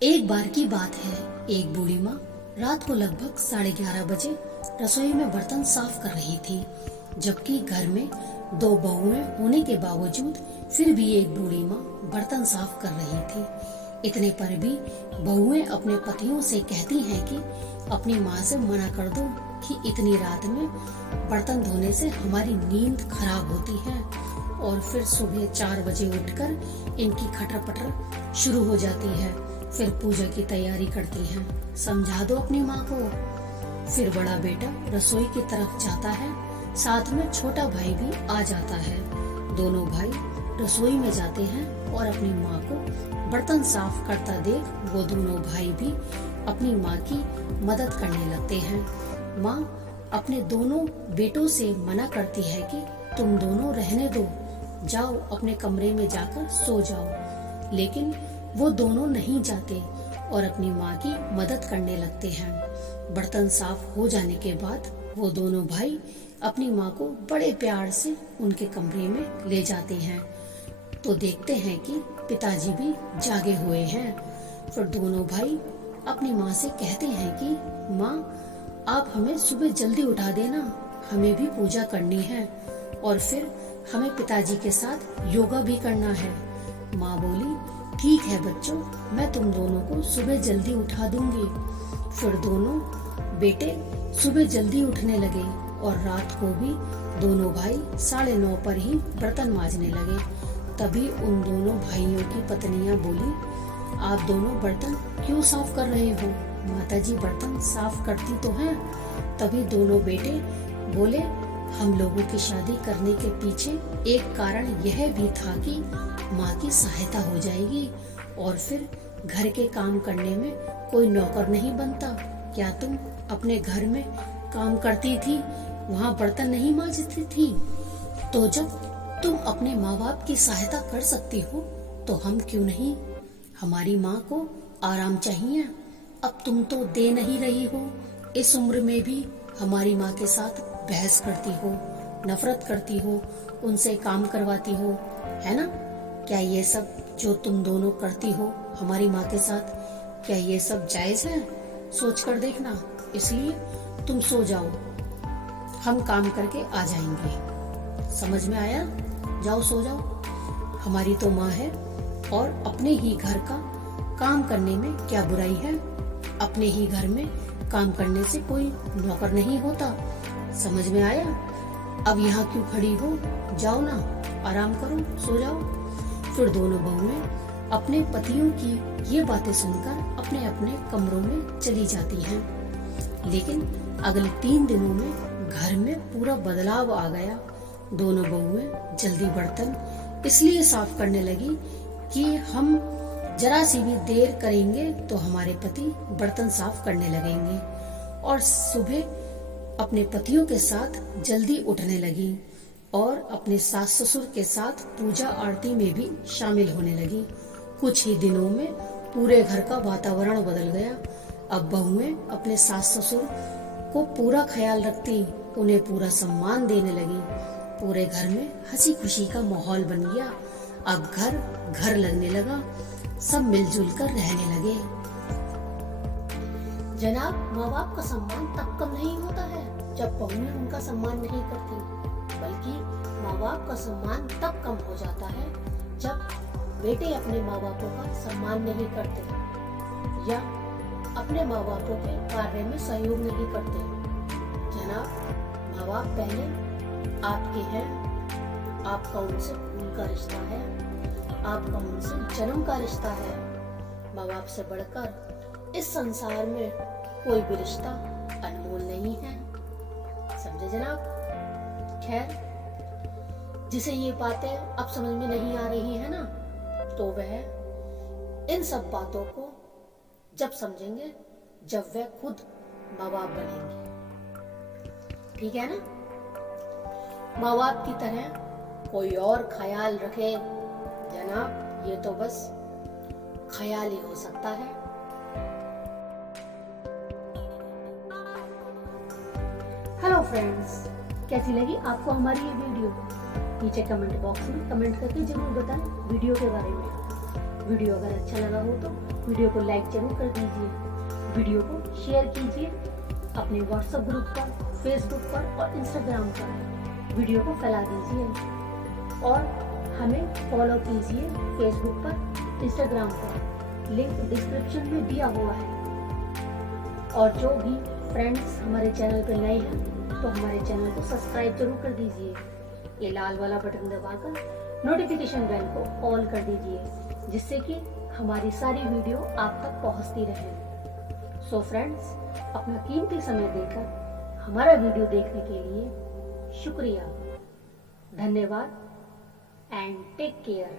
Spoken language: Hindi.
एक बार की बात है, एक बूढ़ी माँ रात को लगभग 11:30 बजे रसोई में बर्तन साफ कर रही थी। जबकि घर में 2 बहुएं होने के बावजूद फिर भी एक बूढ़ी माँ बर्तन साफ कर रही थी। इतने पर भी बहुएं अपने पतियों से कहती हैं कि अपनी माँ से मना कर दो कि इतनी रात में बर्तन धोने से हमारी नींद खराब होती है। और फिर सुबह 4 बजे उठकर इनकी खटर पटर शुरू हो जाती है। फिर पूजा की तैयारी करती हैं। समझा दो अपनी माँ को। फिर बड़ा बेटा रसोई की तरफ जाता है, साथ में छोटा भाई भी आ जाता है। दोनों भाई रसोई में जाते हैं और अपनी माँ को बर्तन साफ करता देख वो दोनों भाई भी अपनी माँ की मदद करने लगते हैं। माँ अपने दोनों बेटों से मना करती है कि तुम दोनों रहने दो, जाओ अपने कमरे में जाकर सो जाओ। लेकिन वो दोनों नहीं जाते और अपनी माँ की मदद करने लगते हैं। बर्तन साफ हो जाने के बाद वो दोनों भाई अपनी माँ को बड़े प्यार से उनके कमरे में ले जाते हैं। तो देखते हैं कि पिताजी भी जागे हुए हैं। फिर दोनों भाई अपनी माँ से कहते हैं कि माँ, आप हमें सुबह जल्दी उठा देना, हमें भी पूजा करनी है और फिर हमें पिताजी के साथ योगा भी करना है। माँ बोली, ठीक है बच्चों, मैं तुम दोनों को सुबह जल्दी उठा दूंगी। फिर दोनों बेटे सुबह जल्दी उठने लगे और रात को भी दोनों भाई 9:30 पर ही बर्तन मांजने लगे। तभी उन दोनों भाइयों की पत्नियां बोली, आप दोनों बर्तन क्यों साफ कर रहे हो? माताजी बर्तन साफ करती तो हैं। तभी दोनों बेटे बोले, हम लोगों की शादी करने के पीछे एक कारण यह भी था कि माँ की सहायता हो जाएगी और फिर घर के काम करने में कोई नौकर नहीं बनता। क्या तुम अपने घर में काम करती थी, वहाँ बर्तन नहीं मांजती थी? तो जब तुम अपने माँ बाप की सहायता कर सकती हो तो हम क्यों नहीं? हमारी माँ को आराम चाहिए। अब तुम तो दे नहीं रही हो। इस उम्र में भी हमारी माँ के साथ बहस करती हो, नफरत करती हो, उनसे काम करवाती हो, है ना? क्या ये सब जो तुम दोनों करती हो हमारी माँ के साथ, क्या ये सब जायज है? सोच कर देखना। इसलिए तुम सो जाओ, हम काम करके आ जाएंगे। समझ में आया? जाओ सो जाओ। हमारी तो माँ है और अपने ही घर का काम करने में क्या बुराई है? अपने ही घर में काम करने से कोई नौकर नहीं होता। समझ में आया? अब यहाँ क्यों खड़ी हो? जाओ ना, आराम करो, सो जाओ। फिर दोनों बहुएं अपने पतियों की ये बातें सुनकर अपने अपने कमरों में चली जाती हैं। लेकिन अगले 3 दिनों में घर में पूरा बदलाव आ गया। दोनों बहुएं जल्दी बर्तन इसलिए साफ करने लगी कि हम जरा सी भी देर करेंगे तो हमारे पति बर्तन साफ करने लगेंगे। और सुबह अपने पतियों के साथ जल्दी उठने लगी और अपने सास ससुर के साथ पूजा आरती में भी शामिल होने लगी। कुछ ही दिनों में पूरे घर का वातावरण बदल गया। अब बहुएं अपने सास ससुर को पूरा ख्याल रखती, उन्हें पूरा सम्मान देने लगी। पूरे घर में हंसी खुशी का माहौल बन गया। अब घर घर लगने लगा, सब मिलजुल कर रहने लगे। जनाब, माँ बाप का सम्मान तब कम नहीं होता है जब बहुएं उनका सम्मान नहीं करती, बल्कि माँ बाप का सम्मान तब कम हो जाता है जब बेटे अपने माँ बापों का सम्मान नहीं करते या अपने माँ बापों के कार्य में सहयोग नहीं करते। जनाब, माँ बाप पहले आपके हैं, आपका उनसे खून का रिश्ता है, आपका उनसे जन्म का रिश्ता है। माँ बाप से बढ़कर इस संसार में कोई भी रिश्ता अनमोल नहीं है। समझे जनाब? खैर, जिसे ये बातें अब समझ में नहीं आ रही है ना, तो वह इन सब बातों को जब समझेंगे जब वह खुद माँ बाप बनेंगे। ठीक है ना? माँ बाप की तरह कोई और ख्याल रखे जनाब, ये तो बस ख्याल ही हो सकता है। हेलो फ्रेंड्स, कैसी लगी आपको हमारी ये वीडियो? नीचे कमेंट बॉक्स में कमेंट करके जरूर बताएं वीडियो के बारे में। वीडियो अगर अच्छा लगा हो तो वीडियो को लाइक जरूर कर दीजिए, वीडियो को शेयर कीजिए अपने व्हाट्सएप ग्रुप पर, फेसबुक पर और इंस्टाग्राम पर वीडियो को फैला दीजिए और हमें फॉलो कीजिए फेसबुक पर, इंस्टाग्राम पर, लिंक डिस्क्रिप्शन में दिया हुआ है। और जो भी फ्रेंड्स हमारे चैनल पर नए हैं तो हमारे चैनल को सब्सक्राइब जरूर कर दीजिए। ये लाल वाला बटन दबाकर नोटिफिकेशन बेल को ऑल कर दीजिए जिससे कि हमारी सारी वीडियो आप तक पहुंचती रहे। सो फ्रेंड्स, अपना कीमती समय देकर हमारा वीडियो देखने के लिए शुक्रिया, धन्यवाद एंड टेक केयर।